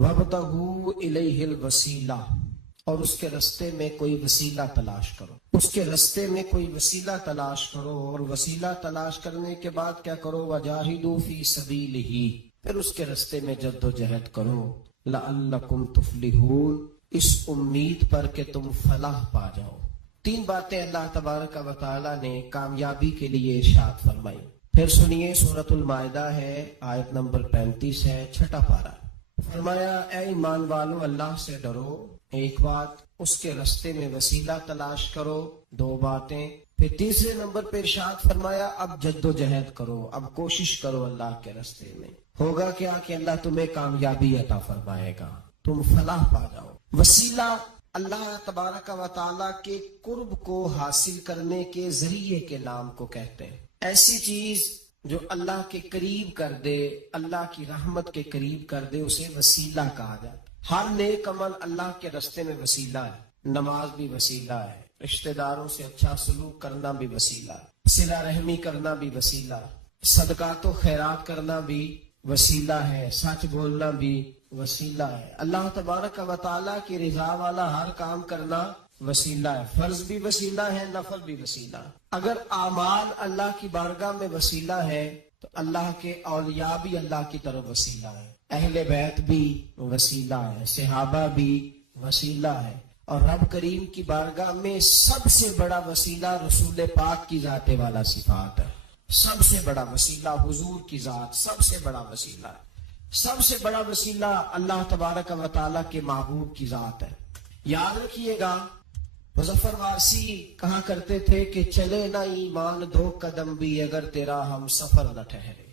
وَابْتَغُوا إِلَيْهِ الْوَسِيلَةَ، اور اس کے رستے میں کوئی وسیلہ تلاش کرو، اس کے رستے میں کوئی وسیلہ تلاش کرو، اور وسیلہ تلاش کرنے کے بعد کیا کرو؟ وَجَاهِدُوا فِي سَبِيلِهِ، پھر اس کے رستے میں جد و جہد کرو، لَعَلَّكُمْ تُفْلِحُونَ، اس امید پر کہ تم فلاح پا جاؤ۔ تین باتیں اللہ تبارک و تعالی نے کامیابی کے لیے ارشاد فرمائی۔ پھر سنیے، سورۃ المائدہ ہے، آیت نمبر 35 ہے، چھٹا پارہ۔ فرمایا اے ایمان والو اللہ سے ڈرو، ایک بات، اس کے رستے میں وسیلہ تلاش کرو، دو باتیں، پھر تیسرے نمبر پہ ارشاد فرمایا اب جد و جہد کرو، اب کوشش کرو اللہ کے رستے میں۔ ہوگا کیا کہ اللہ تمہیں کامیابی عطا فرمائے گا، تم فلاح پا جاؤ۔ وسیلہ اللہ تبارک و تعالیٰ کے قرب کو حاصل کرنے کے ذریعے کے نام کو کہتے ہیں۔ ایسی چیز جو اللہ کے قریب کر دے، اللہ کی رحمت کے قریب کر دے، اسے وسیلہ کہا جاتا ہے۔ ہر نیک عمل اللہ کے رستے میں وسیلہ ہے۔ نماز بھی وسیلہ ہے، رشتہ داروں سے اچھا سلوک کرنا بھی وسیلہ ہے، صلہ رحمی کرنا بھی وسیلہ ہے، صدقات و خیرات کرنا بھی وسیلہ ہے، سچ بولنا بھی وسیلہ ہے، اللہ تبارک و تعالیٰ کی رضا والا ہر کام کرنا وسیلہ ہے، فرض بھی وسیلہ ہے، نفل بھی وسیلہ ہے۔ اگر اعمال اللہ کی بارگاہ میں وسیلہ ہے تو اللہ کے اولیاء بھی اللہ کی طرف وسیلہ ہے، اہل بیت بھی وسیلہ ہے، صحابہ بھی وسیلہ ہے، اور رب کریم کی بارگاہ میں سب سے بڑا وسیلہ رسول پاک کی ذات والا صفات ہے۔ سب سے بڑا وسیلہ حضور کی ذات، سب سے بڑا وسیلہ ہے۔ سب سے بڑا وسیلہ اللہ تبارک و تعالیٰ کے محبوب کی ذات ہے۔ یاد رکھیے گا، مظفر وارسی کہا کرتے تھے کہ چلے نہ ایمان دو قدم بھی اگر تیرا ہم سفر نہ ٹھہرے۔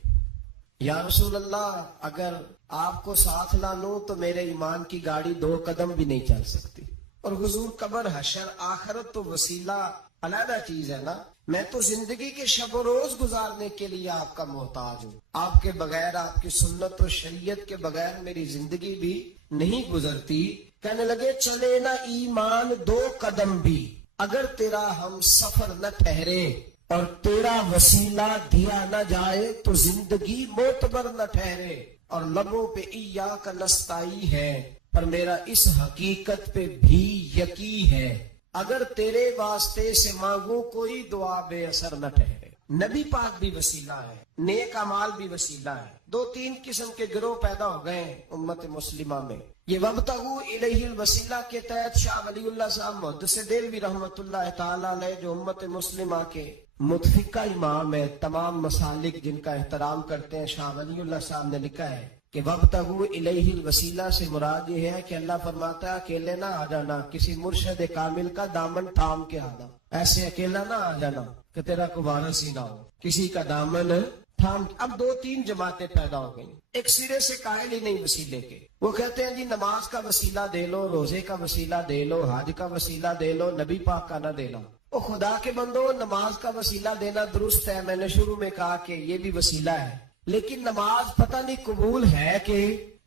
یا رسول اللہ، اگر آپ کو ساتھ نہ لوں تو میرے ایمان کی گاڑی دو قدم بھی نہیں چل سکتی۔ اور حضور، قبر، حشر، آخرت تو وسیلہ علیحدہ چیز ہے نا۔ میں تو زندگی کے شب و روز گزارنے کے لیے آپ کا محتاج ہوں، آپ کے بغیر، آپ کی سنت و شریعت کے بغیر میری زندگی بھی نہیں گزرتی۔ کہنے لگے چلے نہ ایمان دو قدم بھی اگر تیرا ہم سفر نہ ٹھہرے، اور تیرا وسیلہ دیا نہ جائے تو زندگی معتبر نہ ٹھہرے۔ اور لبوں پہ ایاک نستعین ہے، پر میرا اس حقیقت پہ بھی یقین ہے، اگر تیرے واسطے سے مانگوں کوئی دعا بے اثر نہ ٹھہرے۔ نبی پاک بھی وسیلہ ہے، نیک اعمال بھی وسیلہ ہے۔ دو تین قسم کے گروہ پیدا ہو گئے ہیں امت مسلمہ میں۔ یہ وابتغوا الیہ الوسیلہ کے تحت شاہ ولی اللہ صاحب محدث دہلوی رحمۃ اللہ تعالی علیہ، جو امت مسلمہ کے متفقہ امام ہے، تمام مسالک جن کا احترام کرتے ہیں، شاہ ولی اللہ صاحب نے لکھا ہے کہ وابتغوا الیہ الوسیلہ سے مراد یہ ہے کہ اللہ فرماتا ہے اکیلے نہ آ جانا، کسی مرشد کامل کا دامن تھام کے آنا، ایسے اکیلا نہ آ جانا کہ تیرا کوئی وارث ہی نہ ہو، کسی کا دامن تھام۔ اب دو تین جماعتیں پیدا ہو گئی، ایک سرے سے قائل ہی نہیں وسیلے کے۔ وہ کہتے ہیں جی نماز کا وسیلہ دے لو، روزے کا وسیلہ دے لو، حج کا وسیلہ دے لو، نبی پاک کا نہ دینا۔ وہ خدا کے بندو، نماز کا وسیلہ دینا درست ہے، میں نے شروع میں کہا کہ یہ بھی وسیلہ ہے، لیکن نماز پتہ نہیں قبول ہے کہ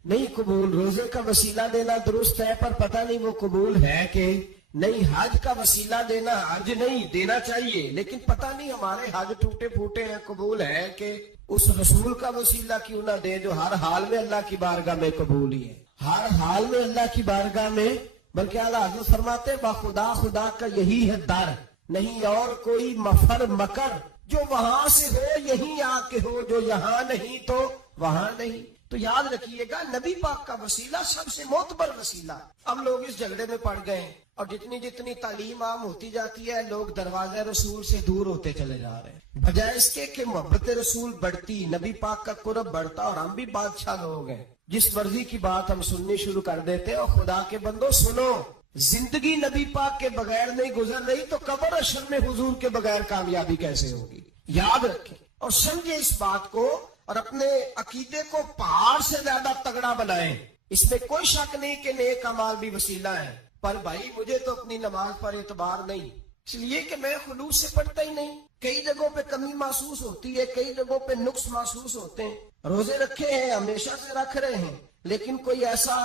نہیں قبول۔ روزے کا وسیلہ دینا درست ہے، پر پتہ نہیں وہ قبول ہے کہ نہیں۔ حج کا وسیلہ دینا، حج نہیں دینا چاہیے، لیکن پتہ نہیں ہمارے حج ٹوٹے پھوٹے ہیں، قبول ہے کہ اس رسول کا وسیلہ کیوں نہ دے جو ہر حال میں اللہ کی بارگاہ میں قبول ہی ہے، ہر حال میں اللہ کی بارگاہ میں۔ بلکہ اعلیٰ حضرت فرماتے با خدا، خدا کا یہی ہے در، نہیں اور کوئی مفر مکر، جو وہاں سے ہو یہیں آ کے ہو، جو یہاں نہیں تو وہاں نہیں۔ تو یاد رکھیے گا، نبی پاک کا وسیلہ سب سے معتبر وسیلہ۔ اب لوگ اس جھگڑے میں پڑ گئے ہیں، اور جتنی جتنی تعلیم عام ہوتی جاتی ہے، لوگ دروازہ رسول سے دور ہوتے چلے جا رہے ہیں، بجائے اس کے کہ محبت رسول بڑھتی، نبی پاک کا قرب بڑھتا، اور ہم بھی بادشاہ لوگ ہیں، جس مرضی کی بات ہم سننی شروع کر دیتے ہیں۔ اور خدا کے بندو سنو، زندگی نبی پاک کے بغیر نہیں گزر رہی تو قبر حشر میں حضور کے بغیر کامیابی کیسے ہوگی؟ یاد رکھیں اور سمجھیں اس بات کو، اور اپنے عقیدے کو پہاڑ سے زیادہ تگڑا بنائیں۔ اس میں کوئی شک نہیں کہ نیک اعمال بھی وسیلہ ہے، پر بھائی مجھے تو اپنی نماز پر اعتبار نہیں، اس لیے کہ میں خلوص سے پڑھتا ہی نہیں، کئی جگہوں پہ کمی محسوس ہوتی ہے، کئی جگہوں پہ نقص محسوس ہوتے ہیں۔ روزے رکھے ہیں، ہمیشہ سے رکھ رہے ہیں، لیکن کوئی ایسا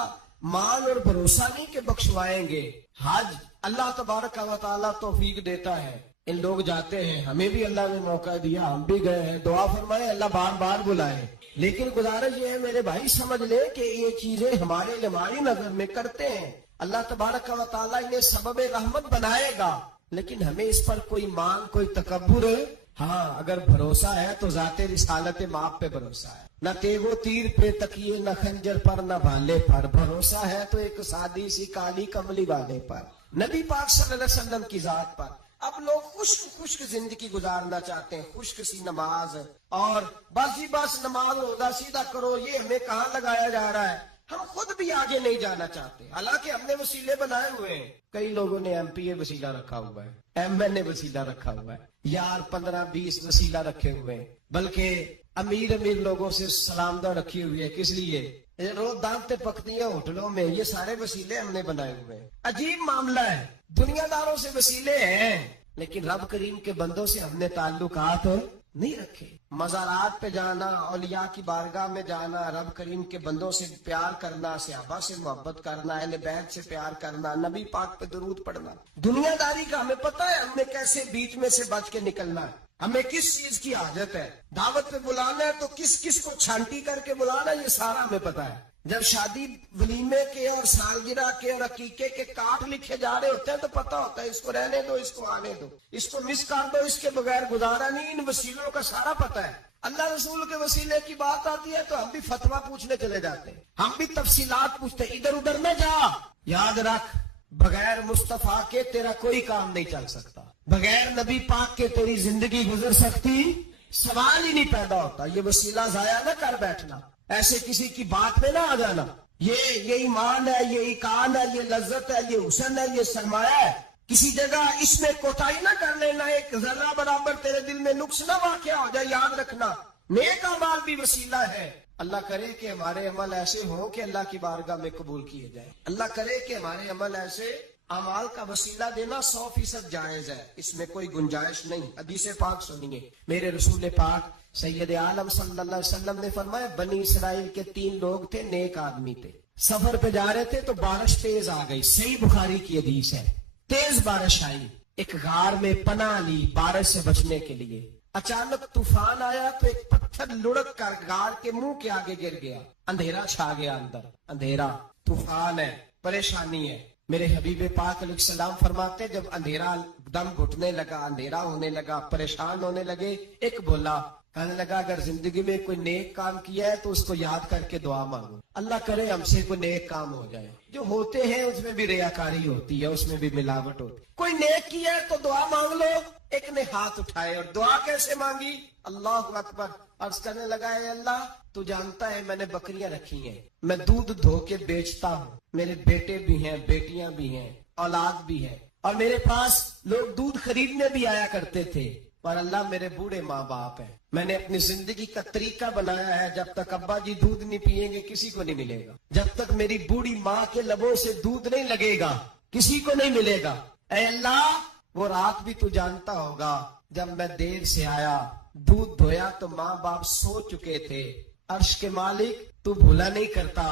مان اور بھروسہ نہیں کہ بخشوائیں گے۔ حج اللہ تبارک و تعالیٰ توفیق دیتا ہے، ان لوگ جاتے ہیں, ہمیں بھی اللہ نے موقع دیا, ہم بھی گئے ہیں, دعا فرمائے, اللہ بار بار بلائے. لیکن گزارش یہ ہے میرے بھائی سمجھ لے کہ یہ چیزیں ہمارے ہماری نظر میں کرتے ہیں, اللہ تبارک و تعالیٰ انہیں سبب رحمت بنائے گا, لیکن ہمیں اس پر کوئی مان کوئی تکبر ہے. ہاں اگر بھروسہ ہے تو ذات رسالت ماپ پہ بھروسہ ہے, نہ تیغ و تیر پہ تکیے, نہ خنجر پر, نہ بھالے پر. بھروسہ ہے تو ایک سادی سی کالی کملی والے پر, نبی پاک صلی اللہ علیہ وسلم کی ذات پر. اب لوگ خشک زندگی گزارنا چاہتے ہیں, خشک سی نماز اور بس نماز روزہ سیدھا کرو, یہ ہمیں کہاں لگایا جا رہا ہے. ہم خود بھی آگے نہیں جانا چاہتے, حالانکہ ہم نے وسیلے بنائے ہوئے ہیں. کئی لوگوں نے ایم پی اے وسیلہ رکھا ہوا ہے, ایم این اے وسیلہ رکھا ہوا ہے, یار 15-20 وسیلہ رکھے ہوئے ہیں, بلکہ امیر لوگوں سے سلام دعا رکھی ہوئی ہے. کس لیے؟ روز دعوتیں پکتی ہیں ہوٹلوں میں, یہ سارے وسیلے ہم نے بنائے ہوئے ہیں. عجیب معاملہ ہے, دنیا داروں سے وسیلے ہیں لیکن رب کریم کے بندوں سے ہم نے تعلقات نہیں رکھے. مزارات پہ جانا, اولیاء کی بارگاہ میں جانا, رب کریم کے بندوں سے پیار کرنا, صحابہ سے محبت کرنا, اہل بیت سے پیار کرنا, نبی پاک پہ درود پڑھنا, دنیا داری کا ہمیں پتہ ہے ہم نے کیسے بیچ میں سے بچ کے نکلنا ہے, ہمیں کس چیز کی حاجت ہے. دعوت پہ بلانا ہے تو کس کو چھانٹی کر کے بلانا, یہ سارا ہمیں پتہ ہے. جب شادی ولیمے کے اور سالگرہ کے اور عقیقے کے کارڈ لکھے جا رہے ہوتے ہیں تو پتہ ہوتا ہے اس کو رہنے دو, اس کو آنے دو, اس کو مس کر دو, اس کے بغیر گزارا نہیں. ان وسیلوں کا سارا پتہ ہے. اللہ رسول کے وسیلے کی بات آتی ہے تو ہم بھی فتویٰ پوچھنے چلے جاتے ہیں, ہم بھی تفصیلات پوچھتے ہیں. ادھر ادھر نہ جا, یاد رکھ بغیر مصطفیٰ کے تیرا کوئی کام نہیں چل سکتا, بغیر نبی پاک کے تیری زندگی گزر سکتی سوال ہی نہیں پیدا ہوتا. یہ وسیلہ ضائع نہ کر بیٹھنا, ایسے کسی کی بات میں نہ آ جانا. یہ ایمان ہے, یہ ایقان ہے, یہ لذت ہے, یہ حسن ہے, یہ سرمایہ ہے. کسی جگہ اس میں کوتاہی نہ کر لینا, ایک ذرہ برابر تیرے دل میں نقص نہ واقع ہو جائے. یاد رکھنا نیک اعمال بھی وسیلہ ہے. اللہ کرے کہ ہمارے عمل ایسے ہوں کہ اللہ کی بارگاہ میں قبول کیے جائیں. اللہ کرے کہ ہمارے عمل ایسے, اعمال کا وسیلہ دینا 100% جائز ہے, اس میں کوئی گنجائش نہیں. حدیث پاک سنیے, میرے رسول پاک سید عالم صلی اللہ علیہ وسلم نے فرمایا, بنی اسرائیل کے 3 لوگ تھے, نیک آدمی تھے, سفر پہ جا رہے تھے تو بارش تیز آ گئی. صحیح بخاری کی حدیث ہے, تیز بارش آئی, ایک غار میں پناہ لی بارش سے بچنے کے لیے. اچانک طوفان آیا تو ایک پتھر لڑک کر غار کے منہ کے آگے گر گیا. اندھیرا چھا گیا, اندر اندھیرا, طوفان ہے, پریشانی ہے. میرے حبیب پاک علیہ السلام فرماتے جب اندھیرا دم گھٹنے لگا, اندھیرا ہونے لگا, پریشان ہونے لگے, ایک بولا, کہنے لگا اگر زندگی میں کوئی نیک کام کیا ہے تو اس کو یاد کر کے دعا مانگو, اللہ کرے ہم سے کوئی نیک کام ہو جائے. جو ہوتے ہیں اس میں بھی ریاکاری ہوتی ہے, اس میں بھی ملاوٹ ہوتی ہے. کوئی نیک کیا ہے تو دعا مانگ لو. ایک نے ہاتھ اٹھائے اور دعا کیسے مانگی, اللہ اکبر, عرض کرنے لگا اے اللہ تو جانتا ہے میں نے بکریاں رکھی ہیں, میں دودھ دھو کے بیچتا ہوں, میرے بیٹے بھی ہیں, بیٹیاں بھی ہیں, اولاد بھی ہے, اور میرے پاس لوگ دودھ خریدنے بھی آیا کرتے تھے, اور اللہ میرے بوڑھے ماں باپ ہیں. میں نے اپنی زندگی کا طریقہ بنایا ہے, جب تک ابا جی دودھ نہیں پیئیں گے کسی کو نہیں ملے گا, جب تک میری بوڑھی ماں کے لبوں سے دودھ نہیں لگے گا کسی کو نہیں ملے گا. اے اللہ وہ رات بھی تو جانتا ہوگا جب میں دیر سے آیا, دودھ دھویا تو ماں باپ سو چکے تھے. عرش کے مالک تو بھولا نہیں کرتا,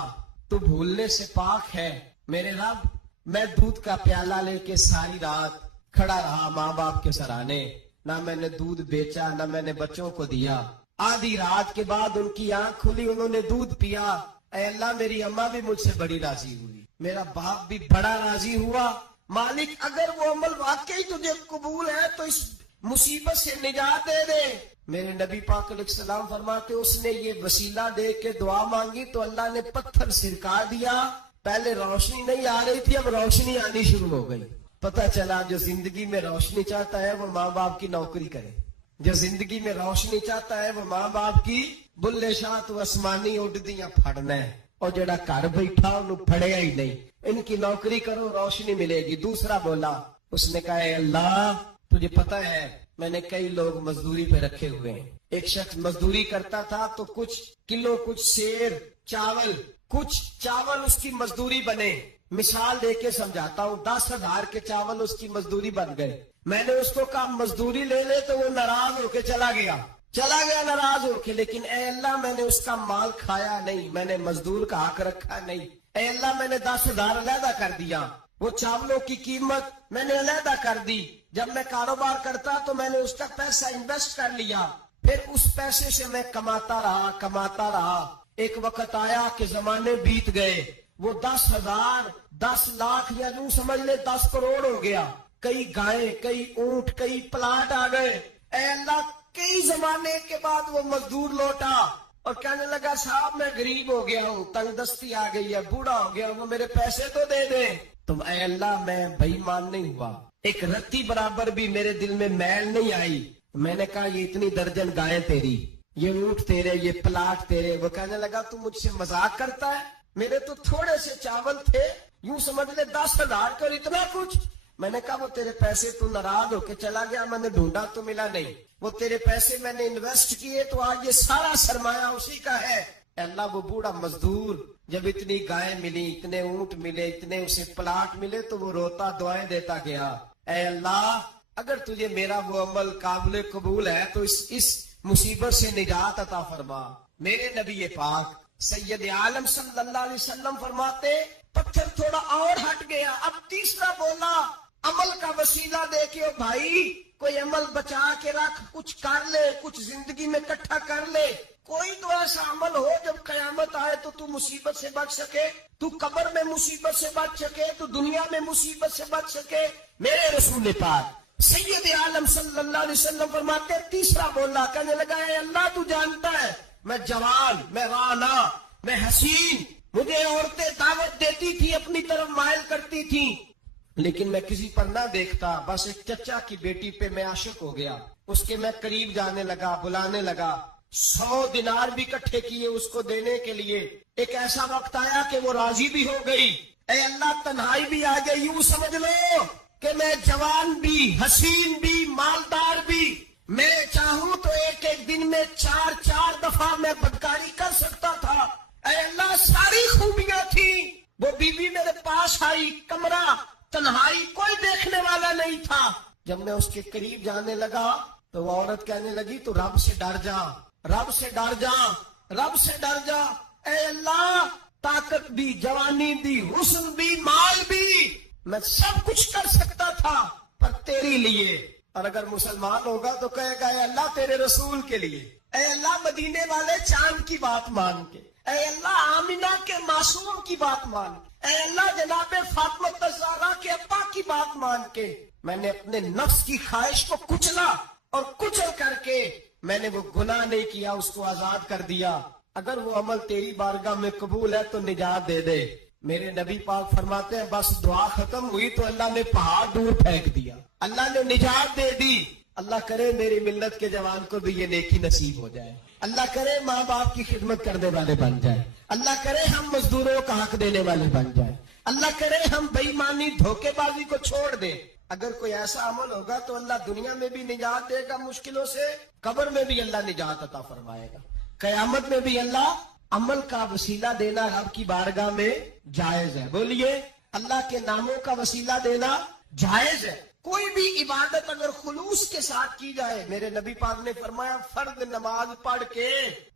تو بھولنے سے پاک ہے. میرے رب میں دودھ کا پیالہ لے کے ساری رات کھڑا رہا ماں باپ کے سرانے, نہ میں نے دودھ بیچا, نہ میں نے بچوں کو دیا. آدھی رات کے بعد ان کی آنکھ کھلی, انہوں نے دودھ پیا. اے اللہ میری اماں بھی مجھ سے بڑی راضی ہوئی, میرا باپ بھی بڑا راضی ہوا. مالک اگر وہ عمل واقعی تجھے قبول ہے تو اس مصیبت سے نجات دے دے. میرے نبی پاک علیہ السلام فرماتے اس نے یہ وسیلہ دے کے دعا مانگی تو اللہ نے پتھر سرکا دیا. پہلے روشنی نہیں آ رہی تھی, اب روشنی آنی شروع ہو گئی. پتہ چلا جو زندگی میں روشنی چاہتا ہے وہ ماں باپ کی نوکری کرے, جو زندگی میں روشنی چاہتا ہے وہ ماں باپ کی بلے شاہ تو آسمانی اڈدیاں پھڑنا ہے, اور جڑا گھر بیٹھا انہوں پھڑیا ہی نہیں. ان کی نوکری کرو روشنی ملے گی. دوسرا بولا, اس نے کہا اے اللہ تجھے پتہ ہے میں نے کئی لوگ مزدوری پہ رکھے ہوئے ہیں. ایک شخص مزدوری کرتا تھا تو کچھ کلو, کچھ سیر, کچھ چاول اس کی مزدوری بنے. مثال دے کے سمجھاتا ہوں, 10,000 کے چاول اس کی مزدوری بن گئے. میں نے اس کو کہا مزدوری لے لے تو وہ ناراض ہو کے چلا گیا ناراض ہو کے. لیکن اے اللہ میں نے اس کا مال کھایا نہیں, میں نے مزدور کا حق رکھا نہیں. اے اللہ میں نے 10,000 علیحدہ کر دیا. وہ چاولوں کی قیمت میں نے علیحدہ کر دی. جب میں کاروبار کرتا تو میں نے اس کا پیسہ انویسٹ کر لیا. پھر اس پیسے سے میں کماتا رہا. ایک وقت آیا کہ زمانے بیت گئے. وہ 10,000 10 لاکھ یا یوں سمجھ لے 10 کروڑ ہو گیا. کئی گائیں, کئی اونٹ, کئی پلاٹ آ گئے. اے اللہ, کئی زمانے کے بعد وہ مزدور لوٹا اور کہنے لگا صاحب میں غریب ہو گیا ہوں, تنگ دستی آ گئی ہے, بوڑھا ہو گیا ہوں, میرے پیسے تو دے دیں. تم اے اللہ میں بے ایمان نہیں ہوا, ایک رتی برابر بھی میرے دل میں میل نہیں آئی. میں نے کہا یہ اتنی درجن گائیں تیری, یہ اونٹ تیرے, یہ پلاٹ تیرے. وہ کہنے لگا تو مجھ سے مذاق کرتا ہے, میرے تو تھوڑے سے چاول تھے, یوں سمجھ لے 10,000 کا, اتنا کچھ. میں نے کہا وہ تیرے پیسے تو ناراض ہو کے چلا گیا, میں نے ڈھونڈا تو ملا نہیں. وہ تیرے پیسے میں نے انویسٹ کیے تو آج یہ سارا سرمایہ اسی کا ہے. اے اللہ وہ بوڑھا مزدور جب اتنی گائیں ملی, اتنے اونٹ ملے, اتنے اسے پلاٹ ملے تو وہ روتا دعائیں دیتا گیا. اے اللہ اگر تجھے میرا وہ عمل قابل قبول ہے تو اس مصیبت سے نجات عطا فرما. میرے نبی پاک سید عالم صلی اللہ علیہ وسلم فرماتے پتھر تھوڑا اور ہٹ گیا. اب تیسرا بولا عمل کا وسیلہ دے کے, او بھائی کوئی عمل بچا کے رکھ, کچھ کر لے, کچھ زندگی میں اکٹھا کر لے. کوئی تو ایسا عمل ہو جب قیامت آئے تو مصیبت سے بچ سکے, تو قبر میں مصیبت سے بچ سکے, تو دنیا میں مصیبت سے بچ سکے. میرے رسول پاک سید عالم صلی اللہ علیہ وسلم فرماتے تیسرا بولا, کہنے لگا اے اللہ تو جانتا ہے میں جوان, میں رانا, میں حسین, مجھے عورتیں دعوت دیتی تھی, اپنی طرف مائل کرتی تھی, لیکن میں کسی پر نہ دیکھتا. بس ایک چچا کی بیٹی پہ میں عاشق ہو گیا, اس کے میں قریب جانے لگا, بلانے لگا. 100 دینار بھی اکٹھے کیے اس کو دینے کے لیے. ایک ایسا وقت آیا کہ وہ راضی بھی ہو گئی. اے اللہ تنہائی بھی آ گئی. یوں سمجھ لو کہ میں جوان بھی, حسین بھی, مالدار بھی, میں چاہوں تو ایک ایک دن میں 4 دفعہ میں بدکاری کر سکتا تھا. اے اللہ ساری خوبیاں تھی. وہ بی بی میرے پاس آئی, کمرہ, تنہائی, کوئی دیکھنے والا نہیں تھا. جب میں اس کے قریب جانے لگا تو وہ عورت کہنے لگی تو رب سے ڈر جا, رب سے ڈر جا, رب سے ڈر جا. اے اللہ طاقت بھی, جوانی بھی, حسن بھی, مال بھی, میں سب کچھ کر سکتا تھا پر تیری لیے. اور اگر مسلمان ہوگا تو کہے گا اے اللہ تیرے رسول کے لیے. اے اللہ مدینے والے چاند کی بات مان کے, اے اللہ آمینہ کے معصوم کی بات مان کے, اے اللہ جناب فاطمہ الزہرا کے ابا کی بات مان کے میں نے اپنے نفس کی خواہش کو کچلا اور کچل کر کے میں نے وہ گناہ نہیں کیا, اس کو آزاد کر دیا. اگر وہ عمل تیری بارگاہ میں قبول ہے تو نجات دے دے. میرے نبی پاک فرماتے ہیں بس دعا ختم ہوئی تو اللہ نے پہاڑ دور پھینک دیا, اللہ نے نجات دے دی. اللہ کرے میری ملت کے جوان کو بھی یہ نیکی نصیب ہو جائے. اللہ کرے ماں باپ کی خدمت کرنے والے بن جائے. اللہ کرے ہم مزدوروں کا حق دینے والے بن جائیں. اللہ کرے ہم بے ایمانی, دھوکے بازی کو چھوڑ دیں. اگر کوئی ایسا عمل ہوگا تو اللہ دنیا میں بھی نجات دے گا مشکلوں سے, قبر میں بھی اللہ نجات عطا فرمائے گا, قیامت میں بھی اللہ. عمل کا وسیلہ دینا رب کی بارگاہ میں جائز ہے. بولیے اللہ کے ناموں کا وسیلہ دینا جائز ہے. کوئی بھی عبادت اگر خلوص کے ساتھ کی جائے, میرے نبی پاک نے فرمایا فرض نماز پڑھ کے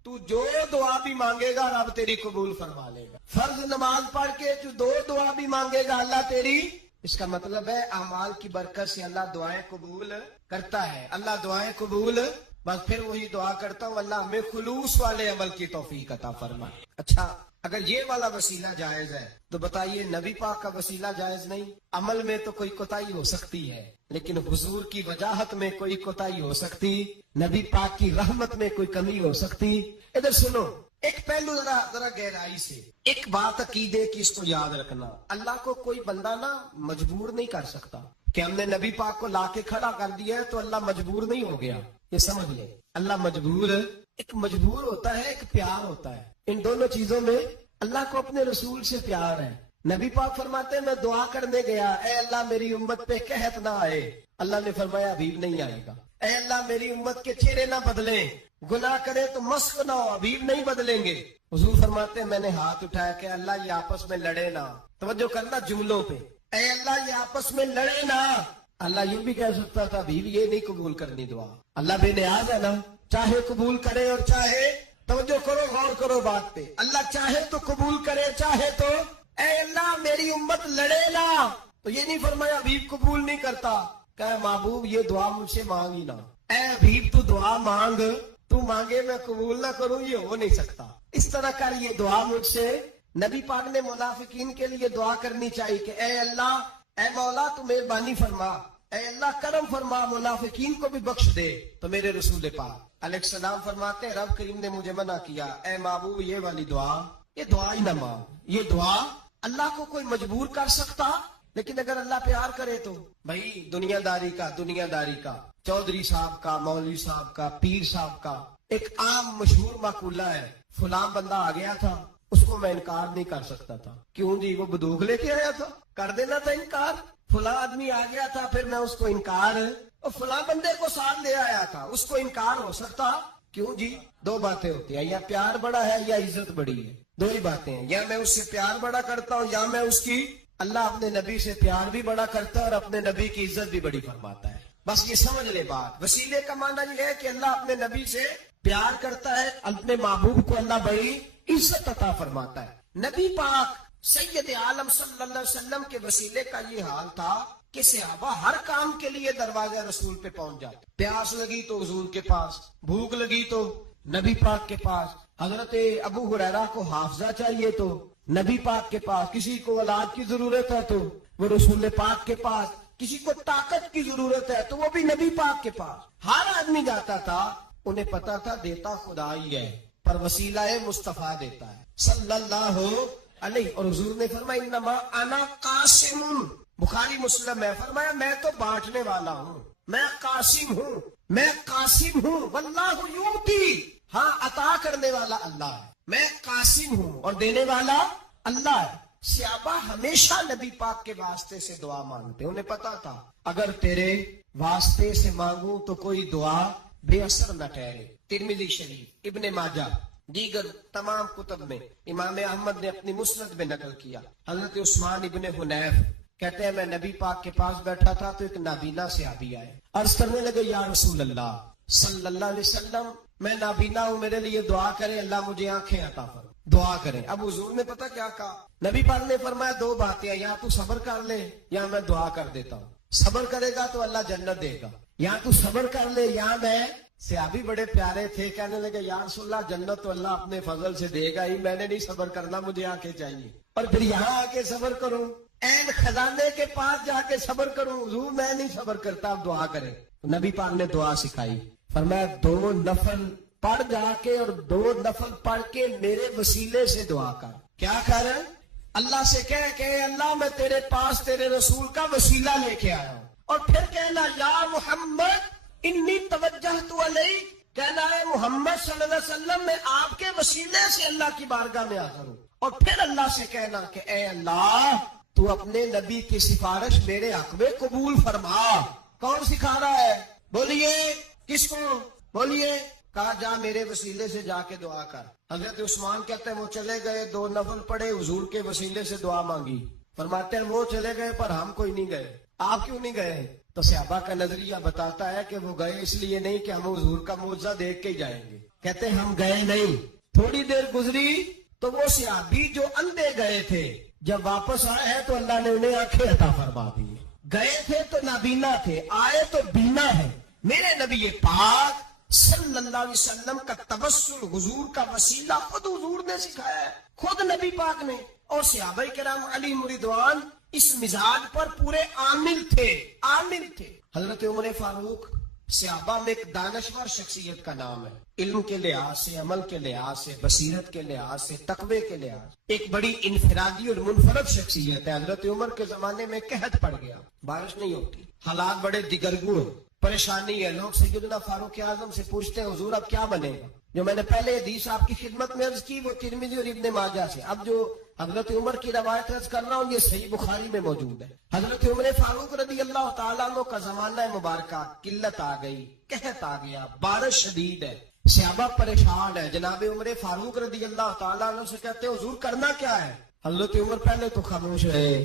تو جو دعا بھی مانگے گا رب تیری قبول فرما لے گا. فرض نماز پڑھ کے جو 2 دعا بھی مانگے گا اللہ تیری, اس کا مطلب ہے اعمال کی برکت سے اللہ دعائیں قبول کرتا ہے. اللہ دعائیں قبول, بس پھر وہی دعا کرتا ہوں اللہ ہمیں خلوص والے عمل کی توفیق عطا فرمائے. اچھا اگر یہ والا وسیلہ جائز ہے تو بتائیے نبی پاک کا وسیلہ جائز نہیں؟ عمل میں تو کوئی کوتاہی ہو سکتی ہے لیکن حضور کی وجاہت میں کوئی کوتاہی ہو سکتی, نبی پاک کی رحمت میں کوئی کمی ہو سکتی. ادھر سنو ایک پہلو ذرا گہرائی سے, ایک بات عقیدے کی اس کو یاد رکھنا. اللہ کو کوئی بندہ نا مجبور نہیں کر سکتا کہ ہم نے نبی پاک کو لا کے کھڑا کر دیا ہے تو اللہ مجبور نہیں ہو گیا. یہ سمجھ لے, اللہ مجبور, ایک مجبور ہوتا ہے, ایک پیار ہوتا ہے. ان دونوں چیزوں میں اللہ کو اپنے رسول سے پیار ہے. نبی پاک فرماتے ہیں میں دعا کرنے گیا, اے اللہ میری امت پہ قحط نہ آئے. اللہ نے فرمایا ابھی نہیں آئے گا. اے اللہ میری امت کے چہرے نہ بدلیں, گناہ کرے تو مسخ نہ ہو, ابھی نہیں بدلیں گے. حضور فرماتے ہیں میں نے ہاتھ اٹھایا کہ اللہ یہ آپس میں لڑے نہ. توجہ کرنا جملوں پہ, اے اللہ یہ آپس میں لڑے نہ. اللہ یوں بھی کہہ سکتا تھا ابھی یہ نہیں قبول کرنی دعا. اللہ بے نیاز ہے نا, چاہے قبول کرے اور چاہے, توجہ کرو, غور کرو بات پہ, اللہ چاہے تو قبول کرے, چاہے تو. اے اللہ میری امت لڑے نہ, تو یہ نہیں فرمایا حبیب قبول نہیں کرتا، کہ محبوب یہ دعا مجھ سے مانگ ہی نہ، اے حبیب تو دعا مانگ، تو مانگے میں قبول نہ کروں، یہ ہو نہیں سکتا، اس طرح کر یہ دعا مجھ سے۔ نبی پاک نے منافقین کے لیے دعا کرنی چاہیے کہ اے اللہ، اے مولا تو مہربانی فرما، اے اللہ کرم فرما، منافقین کو بھی بخش دے۔ تو میرے رسول پاک علیہ السلام فرماتے ہیں رب کریم نے مجھے منع کیا، اے محبوب یہ والی دعا، یہ دعا ہی نہ مانگ، یہ دعا اللہ کو کوئی مجبور کر سکتا، لیکن اگر اللہ پیار کرے تو بھائی دنیا داری کا چودھری صاحب کا، مولوی صاحب کا، پیر صاحب کا ایک عام مشہور مقولہ ہے، فلاں بندہ آ گیا تھا، اس کو میں انکار نہیں کر سکتا تھا، کیوں جی وہ بندوق لے کے آیا تھا، کر دینا تھا انکار، فلاں آدمی آ گیا تھا پھر میں اس کو انکار، اور فلاں بندے کو ساتھ لے آیا تھا اس کو انکار ہو سکتا، کیوں جی؟ دو باتیں ہوتی ہیں، یا پیار بڑا ہے یا عزت بڑی ہے، دو ہی باتیں ہیں، یا میں اس سے پیار بڑا کرتا ہوں یا میں اس کی، اللہ اپنے نبی سے پیار بھی بڑا کرتا ہے اور اپنے نبی کی عزت بھی بڑی فرماتا ہے، بس یہ سمجھ لے بات۔ وسیلے کا معنی یہ ہے کہ اللہ اپنے نبی سے پیار کرتا ہے، اپنے محبوب کو اللہ بڑی عزت عطا فرماتا ہے۔ نبی پاک سید عالم صلی اللہ علیہ وسلم کے وسیلے کا یہ حال تھا کہ صحابہ ہر کام کے لیے دروازہ رسول پہ پہنچ جاتے، پیاس لگی تو حضور کے پاس، بھوک لگی تو نبی پاک کے پاس، حضرت ابو ہریرہ کو حافظہ چاہیے تو نبی پاک کے پاس، کسی کو اولاد کی ضرورت ہے تو وہ رسول پاک کے پاس، کسی کو طاقت کی ضرورت ہے تو وہ بھی نبی پاک کے پاس، ہر آدمی جاتا تھا، انہیں پتا تھا دیتا خدا ہی ہے پر وسیلہ مصطفیٰ دیتا ہے صلی اللہ علیہ، اور حضور نے فرمایا انما انا قاسم، بخاری مسلم ہے، فرمایا میں تو بانٹنے والا ہوں، میں قاسم ہوں، واللہ یؤتی، ہاں عطا کرنے والا اللہ ہے، میں قاسم ہوں اور دینے والا اللہ ہے۔ صحابہ ہمیشہ نبی پاک کے واسطے سے دعا مانگتے، انہیں پتا تھا اگر تیرے واسطے سے مانگوں تو کوئی دعا بے اثر نہ ٹھہرے۔ ترمذی شریف، ابن ماجہ، دیگر تمام کتب میں، امام احمد نے اپنی مسند میں نقل کیا، حضرت عثمان ابن حنیف کہتے ہیں میں نبی پاک کے پاس بیٹھا تھا تو ایک نابینا صحابی آئے، عرض کرنے لگے یا رسول اللہ صلی اللہ علیہ وسلم میں نابینا ہوں، میرے لیے دعا کریں، اللہ مجھے آنکھیں عطا فرمائے، دعا کریں۔ اب حضور نے پتا کیا کہا، نبی پاک نے فرمایا دو باتیں ہیں، یا تو صبر کر لے یا میں دعا کر دیتا ہوں، صبر کرے گا تو اللہ جنت دے گا، یا تو صبر کر لے یا میں۔ صحابی بڑے پیارے تھے، کہنے لگے یا رسول اللہ جنت تو اللہ اپنے فضل سے دے گا ہی، میں نے نہیں صبر کرنا، مجھے آنکھیں چاہیے، اور پھر یہاں آ کے صبر کروں، این خزانے کے پاس جا کے صبر کروں، حضور میں نہیں صبر کرتا، آپ دعا کریں۔ نبی پاک نے دعا سکھائی، فرمایا 2 نفل پڑھ جا کے اور 2 نفل پڑھ کے میرے وسیلے سے دعا کر، کیا کر؟ اللہ سے کہہ کہ اللہ میں تیرے پاس تیرے رسول کا وسیلہ لے کے آیا ہوں، اور پھر کہنا یا محمد انی توجہت الیک، کہنا ہے محمد صلی اللہ علیہ وسلم میں آپ کے وسیلے سے اللہ کی بارگاہ میں حاضر ہوں، اور پھر اللہ سے کہنا کہ اے اللہ تو اپنے نبی کی سفارش میرے حق میں قبول فرما۔ کون سکھا رہا ہے؟ بولیے کس کو؟ بولیے۔ کہا جا میرے وسیلے سے جا کے دعا کر۔ حضرت عثمان کہتے ہیں وہ چلے گئے، 2 نفل پڑھے، حضور کے وسیلے سے دعا مانگی، فرماتے ہیں وہ چلے گئے پر ہم کوئی نہیں گئے۔ آپ کیوں نہیں گئے؟ تو صحابہ کا نظریہ بتاتا ہے کہ وہ گئے اس لیے نہیں کہ ہم حضور کا معجزہ دیکھ کے ہی جائیں گے، کہتے ہیں ہم گئے نہیں۔ تھوڑی دیر گزری تو وہ صحابی جو اندھے گئے تھے جب واپس آئے ہیں تو اللہ نے انہیں آنکھیں عطا فرما دی، گئے تھے تو نابینا تھے، آئے تو بینا ہے۔ میرے نبی پاک صلی اللہ علیہ وسلم کا توسل، حضور کا وسیلہ خود حضور نے سکھایا ہے، خود نبی پاک نے، اور صحابہ کرام علیہم رضوان اس مزاج پر پورے عامل تھے۔ حضرت عمر فاروق صحابہ میں ایک دانشور شخصیت کا نام ہے، علم کے لحاظ سے، عمل کے لحاظ سے، بصیرت کے لحاظ سے، تقوی کے لحاظ سے ایک بڑی انفرادی اور منفرد شخصیت ہے۔ حضرت عمر کے زمانے میں قحط پڑ گیا، بارش نہیں ہوتی، حالات بڑے دگرگوں، پریشانی ہے، لوگ سیدنا فاروق اعظم سے پوچھتے ہیں حضور اب کیا بنے گا؟ جو میں نے پہلے حدیث آپ کی خدمت میں عرض کی وہ ترمذی اور ابن ماجہ سے، اب جو حضرت عمر کی روایت عرض کر رہا ہوں یہ صحیح بخاری میں موجود ہے۔ حضرت عمر فاروق رضی اللہ تعالیٰ عنہ کا زمانہ مبارکہ، قلت آ گئی، قحط آ گیا، بارش شدید ہے، صحابہ پریشان ہے، جناب عمر فاروق رضی اللہ تعالیٰ عنہ سے کہتے ہیں حضور کرنا کیا ہے؟ حضرت عمر پہلے تو خاموش رہے،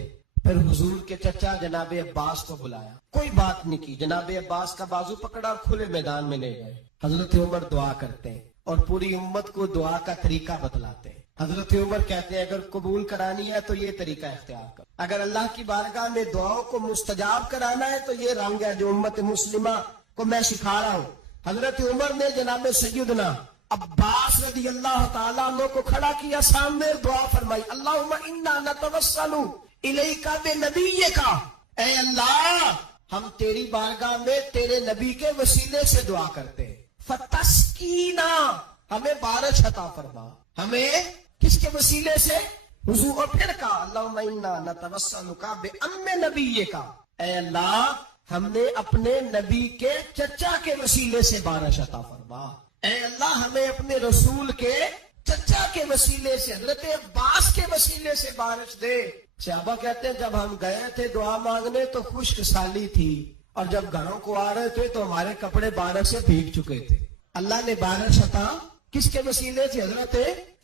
پھر حضور کے چچا جناب عباس کو بلایا، کوئی بات نہیں کی، جناب عباس کا بازو پکڑا اور کھلے میدان میں لے گئے۔ حضرت عمر دعا کرتے ہیں اور پوری امت کو دعا کا طریقہ بتلاتے ہیں۔ حضرت عمر کہتے ہیں اگر قبول کرانی ہے تو یہ طریقہ اختیار کرو، اگر اللہ کی بارگاہ میں دعاؤں کو مستجاب کرانا ہے تو یہ رنگ ہے جو امت مسلمہ کو میں سکھا رہا ہوں۔ حضرت عمر نے جناب سیدنا عباس رضی اللہ تعالیٰ عنہ کو کھڑا کیا سامنے، دعا فرمائی، اللہم انا نتوسل الیک بنبیک، اے اللہ ہم تیری بارگاہ میں تیرے نبی کے وسیلے سے دعا کرتے ہیں، فتسقینا، ہمیں بارش عطا فرما، ہمیں کس کے وسیلے سے؟ حضور، اور پھر کہا اللہم انا نتوسلک بام نبیک، اے اللہ ہم نے اپنے نبی کے چچا کے وسیلے سے بارش عطا فرما، اے اللہ ہمیں اپنے رسول کے چچا کے وسیلے سے، حضرت عباس کے وسیلے سے بارش دے۔ صحابہ کہتے ہیں جب ہم گئے تھے دعا مانگنے تو خشک سالی تھی، اور جب گھروں کو آ رہے تھے تو ہمارے کپڑے بارش سے بھیگ چکے تھے۔ اللہ نے بارش عطا کس کے وسیلے سے؟ حضرت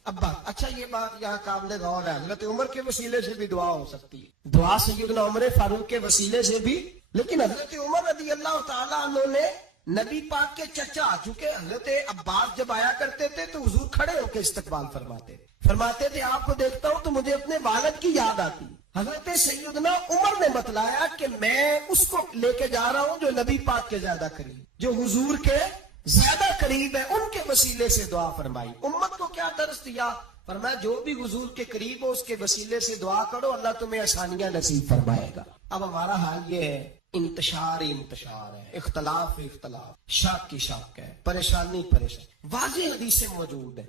عباس۔ اچھا یہ بات یہاں قابل غور ہے، حضرت عمر کے وسیلے سے بھی دعا ہو سکتی ہے، دعا سیدنا عمر فاروق کے وسیلے سے بھی، لیکن حضرت عمر رضی اللہ تعالیٰ عنہ نے نبی پاک کے چچا، چونکہ حضرت عباس جب آیا کرتے تھے تو حضور کھڑے ہو کے استقبال فرماتے تھے آپ کو دیکھتا ہوں تو مجھے اپنے والد کی یاد آتی۔ حضرت سیدنا عمر نے بتلایا کہ میں اس کو لے کے جا رہا ہوں جو نبی پاک کے زیادہ قریب، جو حضور کے زیادہ قریب ہے، ان کے وسیلے سے دعا فرمائی۔ امت کو کیا درس دیا؟ فرمایا جو بھی حضور کے قریب ہو اس کے وسیلے سے دعا کرو، اللہ تمہیں آسانیاں نصیب فرمائے گا۔ اب ہمارا حال یہ ہے، انتشار ہے، اختلاف شک کی شک ہے، پریشانی واضح حدیثیں موجود ہے۔